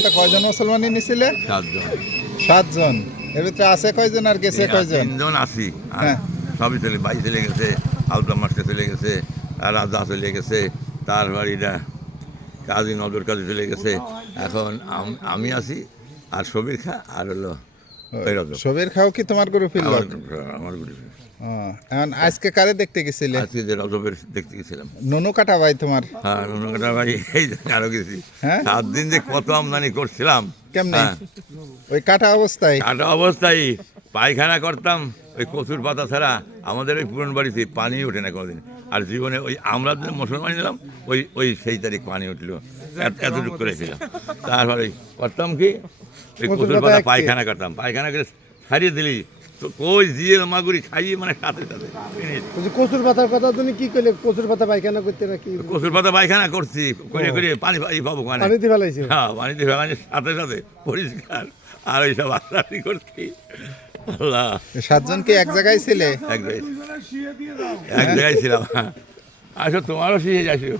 সাথে কয়জন মুসলমানি নিছিলে? 7 জন। 7 জন। এর ভিতরে আছে কয়জন আর গেছে কয়জন? 3 জন আছি, আর হ্যাঁ। সবই চলে, ভাই চলে গেছে, আলতা মাস্টার চলে গেছে, আর রাজা চলে গেছে, তার বাড়িটা কাজী নজর কাজে চলে গেছে। এখন আমি আছি, আর সবির খা, আর হলো ওই রজব। সবের খাও কি তোমার গ্রুপের লোক? আমার গুলি। এখন আজকে কারে দেখতে গেছিলে? আজকে যে রজবের দেখতে গেছিলাম। ননু কাটা ভাই তোমার? হ্যাঁ, নুনকাটা ভাই, এই আরো গেছি। হ্যাঁ? 7 দিন যে কত আমদানি করছিলাম। কেমনে? হ্যাঁ, ওই কাটা অবস্থায়? কাটা অবস্থায় পায়খানা করতাম ওই কচুর পাতা ছাড়া। আমাদের ওই পুরনো বাড়িতে পানি ওঠে না কোনোদিন। আর জীবনে ওই আমরা যে মুসলমান নিলাম, ওই সেই তারিখ পানি উঠলো, এতটুকু করেছিলাম। তারপরে করতাম কি, ওই কচুর পাতা পায়খানা করতাম, পায়খানা করে ছাড়িয়ে দিলি তো কই জিয়ে মাগুরি খাইয়ে মানে সাথে সাথে finish। কচুর পাতার কথা তুমি কি করলে? কচুর পাতা পায়খানা করতে নাকি? কচুর পাতা পায়খানা করছি, করে করে পানি পাবো মানে। পানিতে ফেলাইছে? হ্যাঁ, পানিতে ফেলানোর সাথে সাথে পরিষ্কার। আর ওই সব আশাটি করছি। আল্লাহ, 7 জন কি এক জায়গায় ছিলে? এক জায়গায় ছিলাম। আসো, তোমারও শিখে যাইছো।